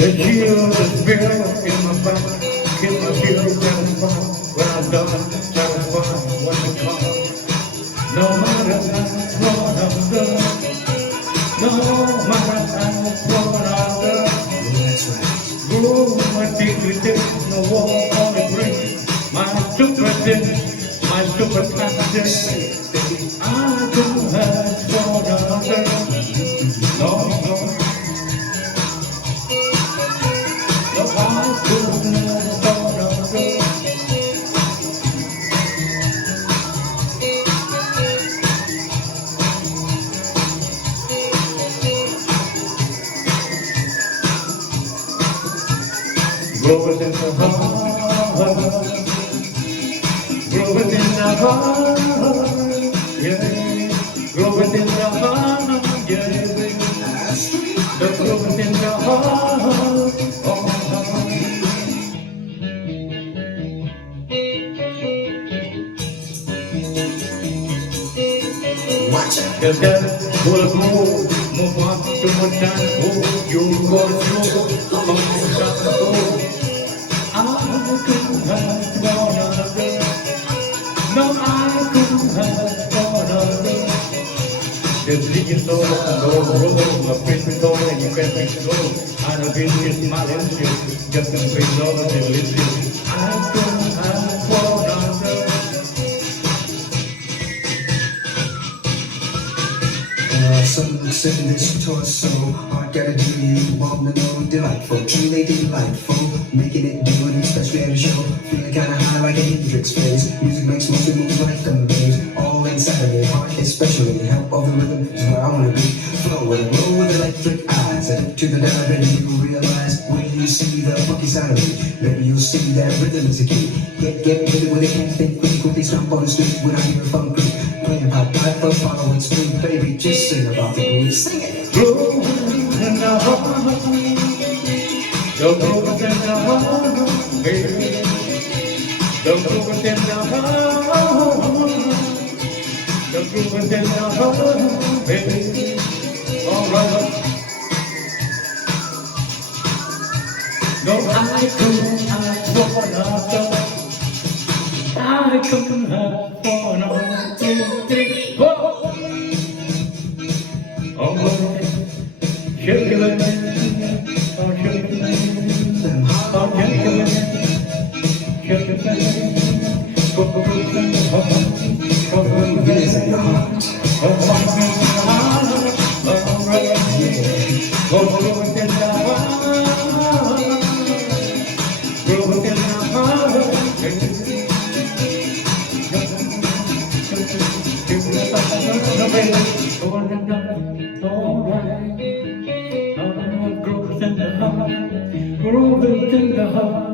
The shield is built in my back, in my shield is satisfied. When I'm done, satisfied, what you call. No matter what I'm done, no matter what I'm done. Grow my dignity, no war on the brink. My super dick, my super talented. I don't have what I'm done. No, no. Grow it in the heart, grow it in the heart, yeah. Grow it in the heart, yeah. Grow it in the heart, oh. Watch it. The devil will go, move on to what time, oh, you go through, come on, I couldn't have one other. No, I couldn't have one other. There's legions all over, my face is over and you can't make it go. I don't feel just my lips, just a face over and lips. I couldn't have one other. Some said this torso, I gotta do you wanna know, delightful, truly delightful, making it do it, especially at a show, feeling kinda high like a Hendrix phase, music makes motion move like a maze, all inside of me, heart especially, help of the rhythm is where I wanna be, flow and roll with electric eyes, and to the dive and you realize, when you see the funky side of me, maybe you'll see that rhythm is a key, get with it when it can't think, quickly stomp on the street when I hear a funk group, playing about life or follow its through, baby, just sing about the groove, sing it. Groove in the heart, the groove in the heart, baby. The groove in the heart, the groove in the heart, baby. All right. No, I couldn't have one other. I couldn't have one other. 2, 3, 4. Oh, shake it, oh, shake it, oh, shake it, shake it, go, go, go, go, It is in your heart. oh, right, yeah, oh, in the heart, grow in the heart, groove in the heart.